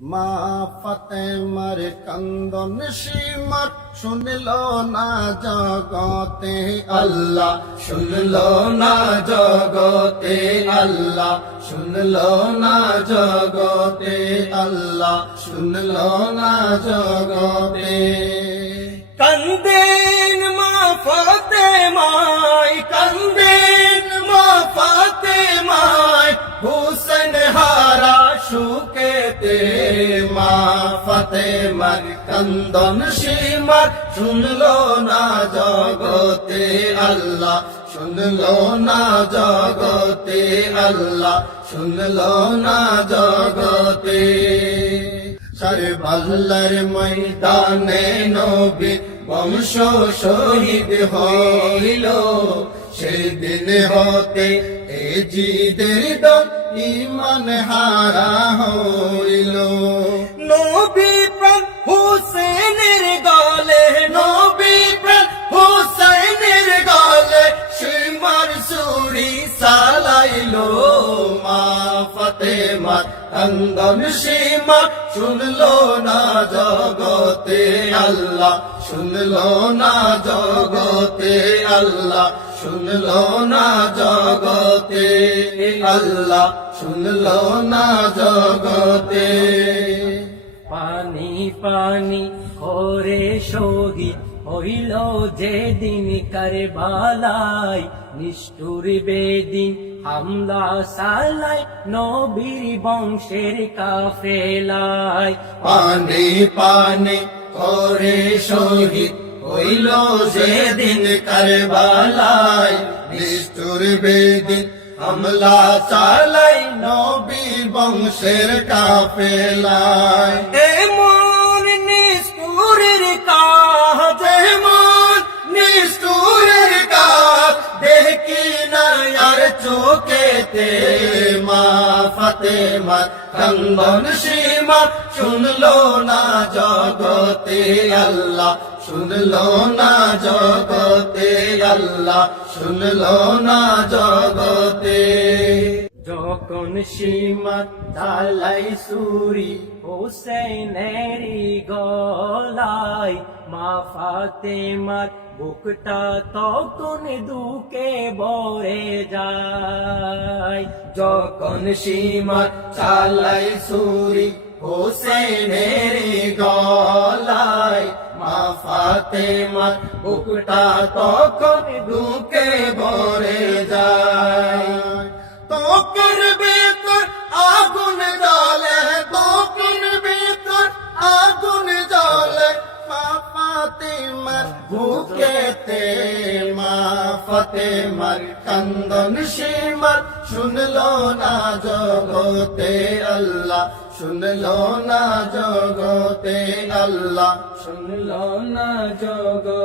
মা ফাতেমার কান্দন সীমার শুনল না জগতে আল্লাহ, শুনল না জগতে আল্লাহ, শুনল না জগতে আল্লাহ, শুনল না জগতে। কান্দেন মা ফাতেমায়, কান্দেন মা ফাতেমায়, হুসেন হারা সুখেতে। মা ফাতেমার কান্দন সীমার শুনল না জগতে আল্লাহ, শুনল না জগতে আল্লাহ, শুনল না জগতে। কারবালার ময়দানে নবী বংশ শহীদ হইল, সেদিন হতে এ জিদের দল ঈমান হারা হইল। নবী প্রাণ হুসেনের গলে, নবী প্রাণ হুসেনের গলে সীমার ছুরি চালাইল। মা ফাতেমার কান্দন সীমা শুনল না জগতে আল্লাহ, শুনল না জগতে আল্লাহ, শুনল না জগতে আল্লাহ, শুনল না জগতে। পানি পানি করে শহীদ হইল যেদিন কারবালায়, নিষ্ঠুর বেদিন হামলা সালায় নবীর বংশের কাফেলায়। পানি পানি করে শহীদ হইল যেদিন কারবালায়, নিষ্ঠুর বেদিন হামলা চালায় নবী বংশের কাফেলায়। এমন নিষ্ঠুরের কাজ, এমন নিষ্ঠুরের কাজ দেখি না আর চোখেতে। মা ফাতেমার কান্দন সীমা শুনল না জগতে আল্লাহ, শুনল না জগতে আল্লাহ, শুনল না জগতে। যখন সীমার জ্বালাই ছুরি হোসেনের গলায়, মা ফাতেমার বুকটা তখন দুঃখে ভরে যায়। যখন সীমার চালাই ছুরি হোসেনের গলায়, মা ফাতেমার বুকটা তখন দুঃখে ভরে যায়। তখন ভিতর আগুন জ্বলে, তখন ভিতর আগুন জ্বলে মা ফাতেমার বুকেতে। মা ফাতেমার কান্দন সীমা শুনল না জগতে আল্লাহ, শুনল না জগতে আল্লাহ, শুনল না জগতে।